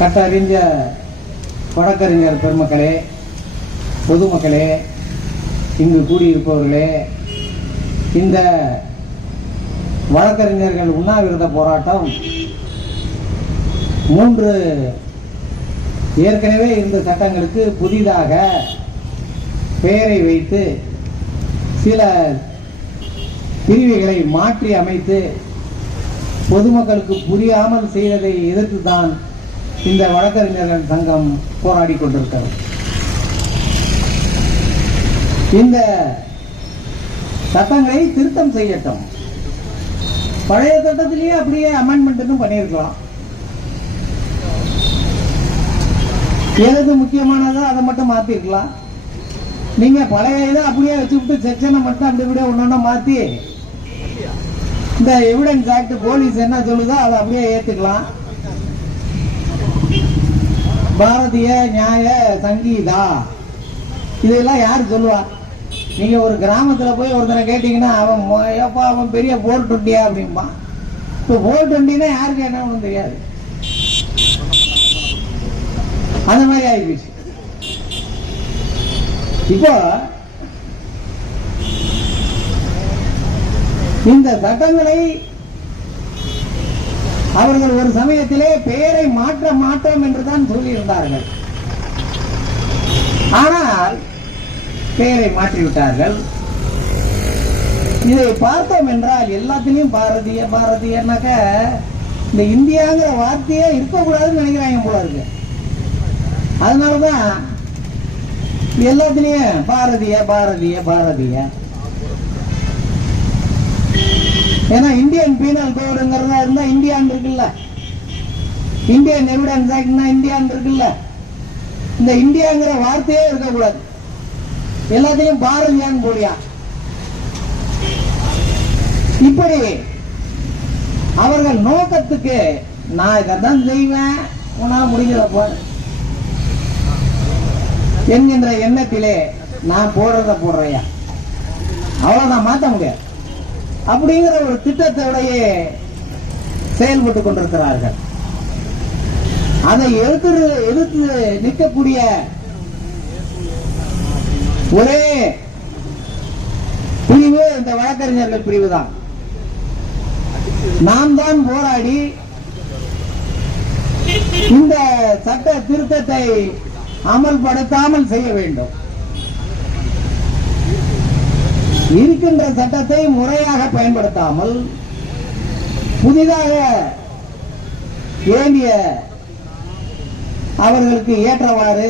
கட்டறிஞ்ச வழக்கறிஞர் பெருமக்களே, பொதுமக்களே, இங்கு கூடியிருப்பவர்களே, இந்த வழக்கறிஞர்கள் உண்ணாவிரத போராட்டம் 3 ஏற்கனவே இருந்த சட்டங்களுக்கு புதிதாக பெயரை வைத்து சில பிரிவுகளை மாற்றி அமைத்து பொதுமக்களுக்கு புரியாமல் செய்வதை எதிர்த்து தான் இந்த வழக்கறிஞர்கள் சங்கம் போராடி கொண்டிருக்கிறது. இந்த சட்டங்களை திருத்தம் செய்யட்டும். பழைய சட்டத்திலேயே அப்படியே அமெண்ட்மெண்ட் பண்ணியிருக்கலாம். எது முக்கியமானதோ அதை மட்டும் மாத்திருக்கலாம். நீங்க பழைய இதை அப்படியே வச்சுக்கிட்டு செக்ஷனை மட்டும் அப்படி இப்படியே ஒன்னொன்னா மாத்தி இந்த எவிடன்ஸ் ஆக்ட் போலீஸ் என்ன சொல்லுதோ அதை அப்படியே ஏத்துக்கலாம். பாரதிய நியாய சங்கீதா இதெல்லாம் யாரு சொல்லுவா? நீங்க ஒரு கிராமத்துல போய் ஒருத்தனை கேட்டீங்கன்னா அவன் பெரிய 420 அப்படின்பா. இப்போ 420 யாருக்கு என்ன ஒன்றும் தெரியாது. அந்த மாதிரி ஆயிடுச்சு. இப்போ இந்த சட்டங்களை அவர்கள் ஒரு சமயத்திலே பெயரை மாற்ற மாட்டோம் என்றுதான் சொல்லியிருந்தார்கள். ஆனால் பெயரை மாற்றிவிட்டார்கள். இதை பார்த்தோம் என்றால் எல்லாத்திலையும் பாரதிய பாரதியனாக்க இந்த இந்தியாங்கிற வார்த்தையே இருக்கக்கூடாதுன்னு நினைக்கிறாங்க போல இருக்கு. அதனாலதான் எல்லாத்திலையும் பாரதிய பாரதிய பாரதிய. ஏன்னா இந்தியன் பீனல் கோடுங்கிறதா இருந்தா இந்தியான் இருக்குல்ல, இந்தியன் எவிடன்ஸ் ஆக்ட்னா இந்தியான் இருக்குல்ல. இந்த இந்தியாங்கிற வார்த்தையே இருக்கக்கூடாது. எல்லாத்தையும் பாரதியான்னு போடியா. இப்படி அவர்கள் நோக்கத்துக்கு நான் இதான் செய்வேன், உன்னால முடிஞ்சதப்போ என்கின்ற எண்ணத்திலே நான் போடுறத போடுறையா, அவ்வளவுதான், மாற்ற முடியாது அப்படிங்கிற ஒரு திட்டத்தோடையே செயல்பட்டுக் கொண்டிருக்கிறார்கள். அதை எதிர்த்து நிற்கக்கூடிய ஒரே பிரிவு இந்த வழக்கறிஞர்கள் பிரிவு தான். நாம் தான் போராடி இந்த சட்ட திருத்தத்தை அமல்படுத்தாமல் செய்ய வேண்டும். இருக்கின்ற சட்டத்தை முறையாக பயன்படுத்தாமல் புதிதாக வேண்டிய அவர்களுக்கு ஏற்றவாறு